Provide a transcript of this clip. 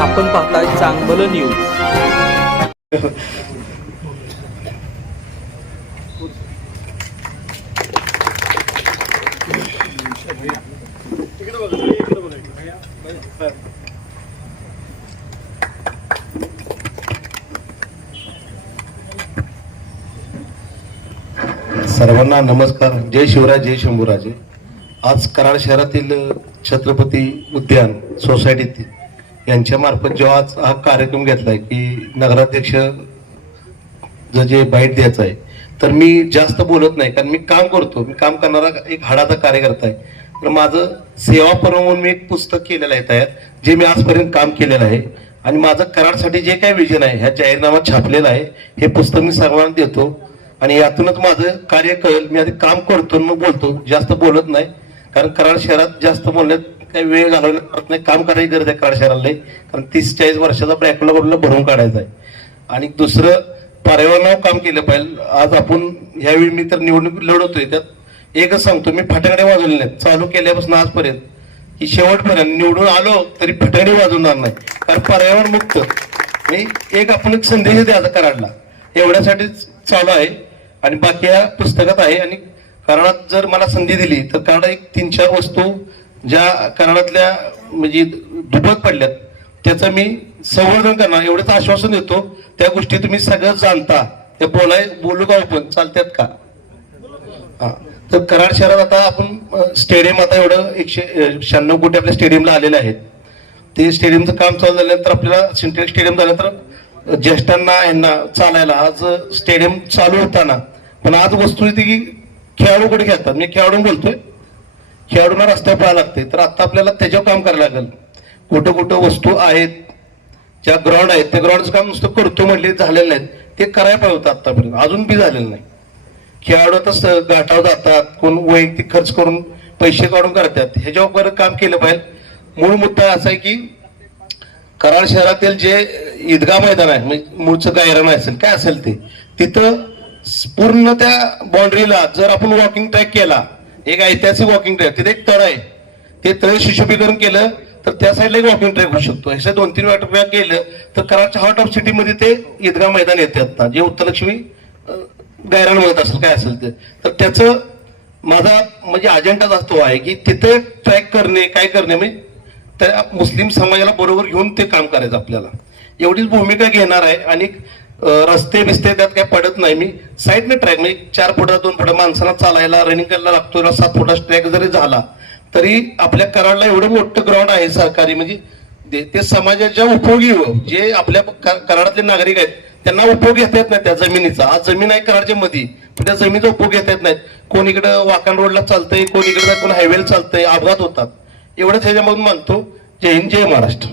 आपण पाहताय चांगलं न्यूज सर्वांना नमस्कार. जय शिवराय जय शंभूराजे. आज कराड शहरातील छत्रपती उद्यान सोसायटीत यांच्यामार्फत जेव्हा आज हा कार्यक्रम घेतलाय की नगराध्यक्ष जर जे बाईट द्यायचं आहे तर मी जास्त बोलत नाही कारण मी काम करतो. मी काम करणारा एक हाडाचा कार्यकर्ता आहे. तर माझं सेवा पर्व म्हणून मी एक पुस्तक केलेलं आहे तयार जे मी आजपर्यंत काम केलेलं आहे. आणि माझं कराडसाठी जे काही विजन आहे ह्या जाहीरनामा छापलेला आहे हे पुस्तक मी सर्वांना देतो. आणि यातूनच माझं कार्य कळेल. मी आधी काम करतो मग बोलतो. जास्त बोलत नाही कारण कराड शहरात जास्त बोलण्यात काही वेळ घालवण्यात नाही काम करायची गरज आहे कराड शहराला कारण तीस चाळीस वर्षाचा बॅकलॉग भरून काढायचा आहे. आणि दुसरं पर्यावरणावर काम केलं पाहिजे. आज आपण ह्यावेळी मी तर निवडणूक लढवतोय. त्यात एकच सांगतो मी फटाकडे वाजवले नाहीत. चालू केल्यापासून आजपर्यंत. की शेवटपर्यंत निवडून आलो तरी फटाकडे वाजवणार नाही. कारण पर्यावरण मुक्त. आणि एक आपण एक संदेश द्यायचा कराडला. एवढ्यासाठीच चालू आहे. आणि बाकी या पुस्तकात आहे. आणि कराडात जर मला संधी दिली तर कराड एक तीन चार वस्तू ज्या कराडातल्या म्हणजे दुबत पडल्यात त्याचं मी संवर्धन करणार एवढंच आश्वासन देतो. त्या गोष्टी तुम्ही सगळं जाणता. ते बोलाय बोलू का आपण? चालतात का? हां. तर कराड शहरात आता आपण स्टेडियम आता एवढं एकशे शहाण्णव कोटी आपल्या स्टेडियमला आलेले आहेत. ते स्टेडियमचं काम चालू झाल्यानंतर आपल्याला सिंटेक्स स्टेडियम झाल्यानंतर ज्येष्ठांना यांना चालायला आज स्टेडियम चालू होताना. पण आज वस्तू येते की खेळाडू कुठे खेळतात? मी खेळाडू बोलतोय. खेळाडूंना रस्त्यावर पाहायला लागते. तर आत्ता आपल्याला त्याच्यावर काम करायला लागेल. कुठं कुठं वस्तू आहेत ज्या ग्राउंड आहेत त्या ग्राउंडचं काम नुसतं करतो म्हटले झालेलं नाहीत. ते करायला पाहिजे होतं आत्तापर्यंत अजून बी झालेलं नाही. खेळाडू आता स- घाटावर जातात कोण वैयक्तिक खर्च करून पैसे काढून करतात. ह्याच्यावर काम केलं पाहिजे. मूळ मुद्दा असा आहे की कराड शहरातील जे ईदगा मैदान आहे म्हणजे मूळचं गायरान असेल काय असेल ते तिथं पूर्ण त्या बाउंड्रीला जर आपण वॉकिंग ट्रॅक केला एक ऐतिहासिक वॉकिंग ट्रॅक तिथे एक तळ आहे. ते तळ सुशोभीकरण केलं तर त्या साईडला एक वॉकिंग ट्रॅक होऊ शकतो. अशा दोन तीन वेळा केलं तर कराडच्या हार्ट ऑफ सिटीमध्ये ते ईदगाह मैदान येते आता. जे उत्तरलक्ष्मी गायरान म्हणत असेल काय असेल ते. तर त्याचं माझा म्हणजे अजेंडाच असतो आहे की तिथे ट्रॅक करणे काय करणे म्हणजे त्या मुस्लिम समाजाला बरोबर घेऊन ते काम करायचं आपल्याला. एवढीच भूमिका घेणार आहे आणि रस्ते बिस्ते त्यात काय पडत नाही मी. साईडने ट्रॅक म्हणजे चार फुटा दोन फुटा माणसाला चालायला रनिंग करायला लागतो. सात फुटा ट्रॅक जरी झाला तरी आपल्या कराडला एवढं मोठं ग्राउंड आहे सरकारी म्हणजे ते- ते समाजाच्या उपयोगी जे आपल्या कराडातले नागरिक आहेत त्यांना उपयोग घेता येत नाही त्या जमिनीचा. आज जमीन आहे कराडच्या मध्ये पण त्या जमिनीचा उपयोग घेता येत नाहीत. कोण इकडं वाकण रोडला चालतंय कोणीकडे कोण हायवेला चालतंय अपघात होतात. एवढंच ह्याच्यामधून मानतो. जय हिंद जय महाराष्ट्र.